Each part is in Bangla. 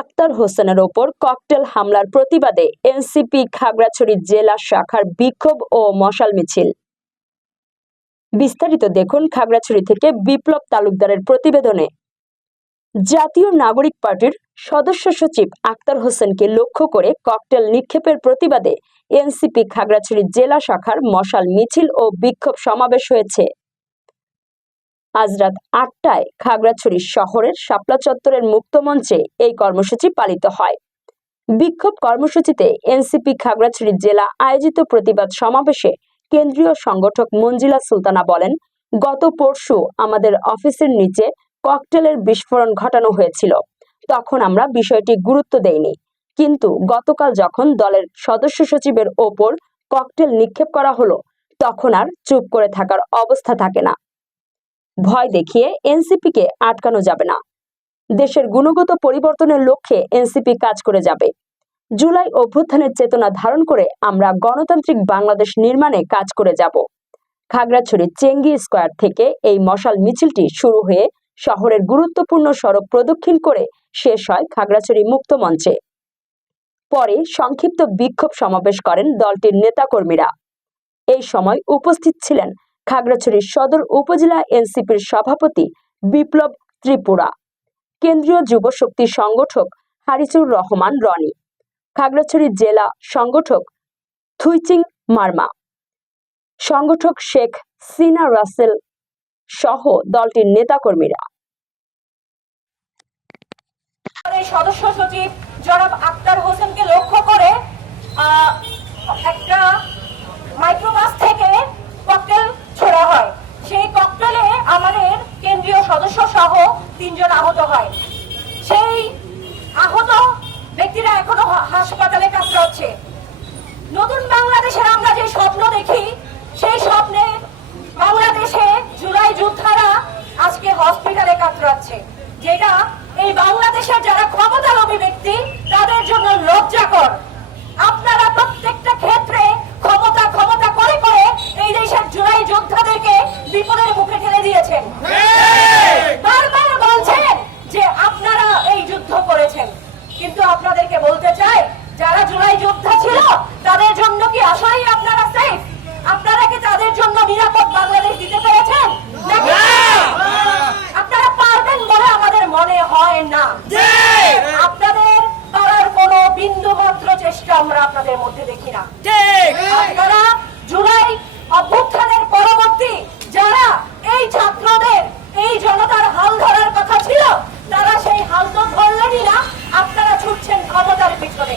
আক্তার হোসেনের ওপর ককটেল হামলার প্রতিবাদে এনসিপি খাগড়াছড়ি জেলা শাখার বিক্ষোভ ও মশাল মিছিল। বিস্তারিত দেখুন খাগড়াছড়ি থেকে বিপ্লব তালুকদারের প্রতিবেদনে। জাতীয় নাগরিক পার্টির সদস্য সচিব আক্তার হোসেনকে লক্ষ্য করে ককটেল নিক্ষেপের প্রতিবাদে এনসিপি খাগড়াছড়ি জেলা শাখার মশাল মিছিল ও বিক্ষোভ সমাবেশ হয়েছে। আজ রাত ৮টায় খাগড়াছড়ি শহরের শাপলা চত্বরের মুক্ত মঞ্চে এই কর্মসূচি পালিত হয়। বিক্ষোভ কর্মসূচিতে এনসিপি খাগড়াছড়ি জেলা আয়োজিত প্রতিবাদ সমাবেশে কেন্দ্রীয় সংগঠক মঞ্জিলা সুলতানা বলেন, গত পরশু আমাদের অফিসের নিচে ককটেলের বিস্ফোরণ ঘটানো হয়েছিল। তখন আমরা বিষয়টি গুরুত্ব দেইনি, কিন্তু গতকাল যখন দলের সদস্য সচিবের ওপর ককটেল নিক্ষেপ করা হলো, তখন আর চুপ করে থাকার অবস্থা থাকে না। ভয় দেখিয়ে এনসিপিকে আটকানো যাবে না। দেশের গুণগত পরিবর্তনের লক্ষ্যে এনসিপি কাজ করে যাবে। জুলাই অভ্যুত্থানের চেতনা ধারণ করে আমরা গণতান্ত্রিক বাংলাদেশ নির্মাণে কাজ করে যাব। খাগড়াছড়ি চেঙ্গি স্কয়ার থেকে এই মশাল মিছিলটি শুরু হয়ে শহরের গুরুত্বপূর্ণ সড়ক প্রদক্ষিণ করে শেষ হয় খাগড়াছড়ি মুক্ত মঞ্চে। পরে সংক্ষিপ্ত বিক্ষোভ সমাবেশ করেন দলটির নেতাকর্মীরা। এই সময় উপস্থিত ছিলেন খাগড়াছড়ি সদর উপজেলা এনসিপির সভাপতি বিপ্লব ত্রিপুরা, কেন্দ্রীয় যুব শক্তি সংগঠক হারিসুর রহমান রনি, খাগড়াছড়ি জেলা সংগঠক থুইচিং মার্মা, সংগঠক শেখ সিনা রাসেল সহ দলটির নেতাকর্মীরা। সদস্য সচিব জনাব আক্তার হোসেনকে লক্ষ্য করে একটা মাইক্রোবাস থেকে ককটেল ছোড়া হয়। সেই ককটেলে আমাদের কেন্দ্রীয় সদস্য সহ ৩ জন আহত হয়। সেই আহত ব্যক্তিরা এখনো হাসপাতালে কাতরাচ্ছে। নতুন বাংলাদেশের আমরা যে স্বপ্ন দেখি, সেই স্বপ্নে বাংলাদেশে জুলাই যোদ্ধারা আজকে হসপিটালে কাতরাচ্ছে, যেটা এই বাংলাদেশের যারা ক্ষমতালোভী ব্যক্তি তাদের জন্য লজ্জাকর। আপনারা প্রত্যেকটা ক্ষেত্রে ক্ষমতা ক্ষমতা করে করে এই দেশের জুলাই যোদ্ধাদেরকে বিপদের মুখে ঠেলে দিয়েছেন। বারবার বলছেন যে আপনারা এই যুদ্ধ করেছেন, কিন্তু আপনাদেরকে বলতে চাই, যারা জুলাই যোদ্ধা ছিল তাদের জন্য কি আসলেই আপনারা সেফ? আপনারা কি তাদের জন্য নিরাপদ বাংলাদেশ দিতে পেরেছেন? আপনারা পারবেন বলে আমাদের মনে হয় না। আপনাদের পারার কোনো বিন্দু মাত্র চেষ্টা আমরা আপনাদের মধ্যে দেখি না। আপনারা জুলাই অভ্যুত্থানের পরবর্তী যারা এই ছাত্রদের এই জনতার হাল ধরার কথা ছিল, তারা সেই হাল তো ধরলেনই না। আপনারা ছুটছেন ক্ষমতার পিছনে,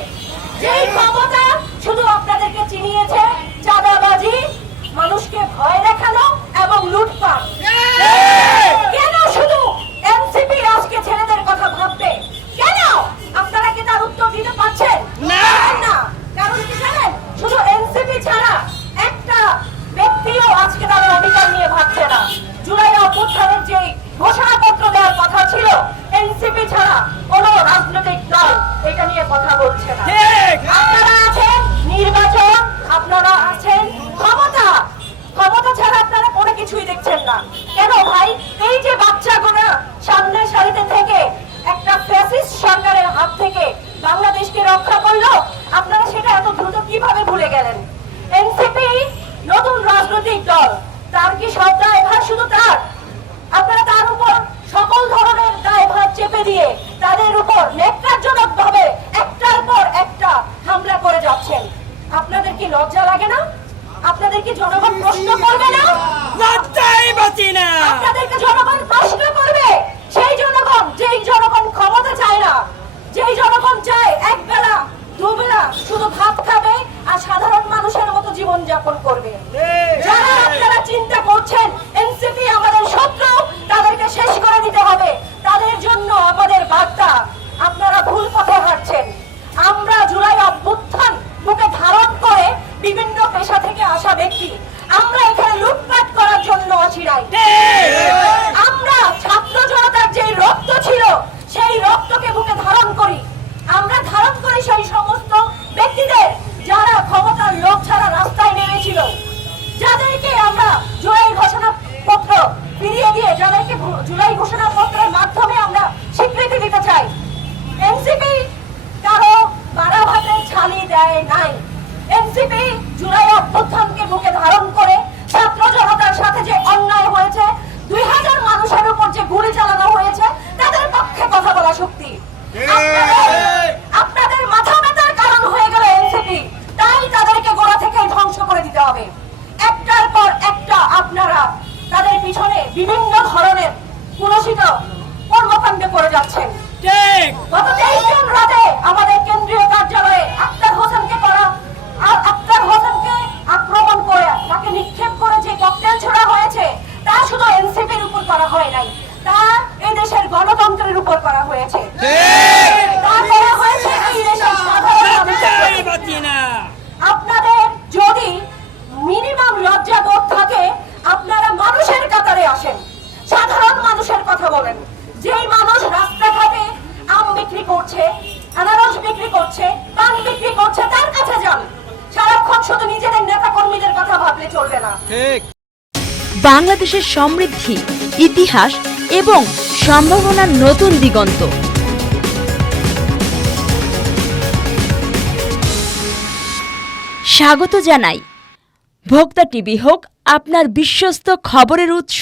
যেই ক্ষমতা শুধু আপনাদেরকে চিনিয়েছে চাঁদাবাজি, মানুষকে ভয় দেখানো এবং লুটপাট। কেন শুধু এনসিপি আজকে ছেলেদের কথা ভাববে? কেন? আপনারা কি তার উত্তর দিতে পারছেন? না। কারণ কি জানেন? শুধু এনসিপি ছাড়া একটা ব্যক্তিও আজকে তাদের অধিকার নিয়ে ভাবছে না। জুলাই অভ্যুত্থানের যে ঘোষণাপত্র দেওয়ার কথা ছিল, এনসিপি ছাড়া কোন রাজনৈতিক দল এটা নিয়ে কথা বলছে না। আপনারা আছেন নির্বাচন, আপনারা আছেন ক্ষমতা। ক্ষমতা ছাড়া আপনারা কোনো কিছুই দেখছেন না। কেন ভাই? এই যে বাচ্চাগুলো সামনের সারিতে থেকে একটা ফ্যাসিস্ট সরকারের হাত থেকে বাংলাদেশকে রক্ষা করলো, আপনারা সেটা এত দ্রুত কিভাবে ভুলে গেলেন? এনসিপি নতুন রাজনৈতিক দল, তার কি সব দায়ভার শুধু তার? আপনারা তার উপর সকল ধরনের দায়ভার চেপে দিয়ে তাদের উপর ন্যাক্কারজনক ভাবে একটার পর একটা হামলা করে যাচ্ছেন। আপনাদের কি লজ্জা লাগে না? আপনাদের কি জনগণ প্রশ্ন করবে না? আপনাদেরকে জনগণ প্রশ্ন করবে। সেই জনগণ, যেই জনগণ ক্ষমতা চায় না, যেই জনগণ চায় এক বেলা দুবেলা শুধু ভাত খাবে আর সাধারণ মানুষের মতো জীবন যাপন করবে। যারা আপনারা চিন্তা করছেন এনসিপি আমাদের শত্রু, তাদেরকে শেষ করে দিতে হবে, তাদের জন্য আমাদের বার্তা, আপনারা ভুল পথে হাঁটছেন। আমরা জুলাই অভ্যুত্থান বুকে ধারণ করে বিভিন্ন পেশা থেকে আসা ব্যক্তি, আমরা এখানে লুটপাট করার জন্য আসি নাই। আমরা ছাত্র জনতার যে রক্ত ছিল, সেই রক্তকে বুকে ধারণ করি। আমরা ধারণ করি সেই সমস্ত ব্যক্তিদের যারা ক্ষমতার লোভ ছাড়া রাস্তায় নেমেছিল, যাদেরকে আমরা জুলাই ঘোষণাপত্র ফিরিয়ে দিয়ে, যাদেরকে জুলাই ঘোষণাপত্রের মাধ্যমে আমরা স্বীকৃতি দিতে চাই। এনসিপি যাচ্ছেন। গত 23 জুন রাতে আমাদের কেন্দ্রীয় কার্যালয়ে আক্তার হোসেনকে আক্রমণ করে তাকে নিক্ষেপ করে যে ককটেল ছোড়া হয়েছে তা শুধু এনসিপির উপর করা হয় নাই, তা এই দেশের গণতন্ত্রের উপর করা হয়েছে। তা করা হয়েছে এই দেশের সাধারণ মানুষের প্রতি। আপনাদের যদি মিনিমাম লজ্জাবোধ থাকে, আপনারা মানুষের কাতারে আসেন, সাধারণ মানুষের কথা বলেন। যেই মানুষ রাস্তাঘাটে আম বিক্রি করছে, আনারস বিক্রি করছে, পান বিক্রি করছে, তার কাছে যান। সারাক্ষণ শুধু নিজেদের নেতা কর্মীদের কথা ভাবলে চলবে না। বাংলাদেশের সমৃদ্ধি, ইতিহাস এবং সম্ভাবনার নতুন দিগন্ত। স্বাগত জানাই। ভোক্তা টিভি হোক আপনার বিশ্বস্ত খবরের উৎস।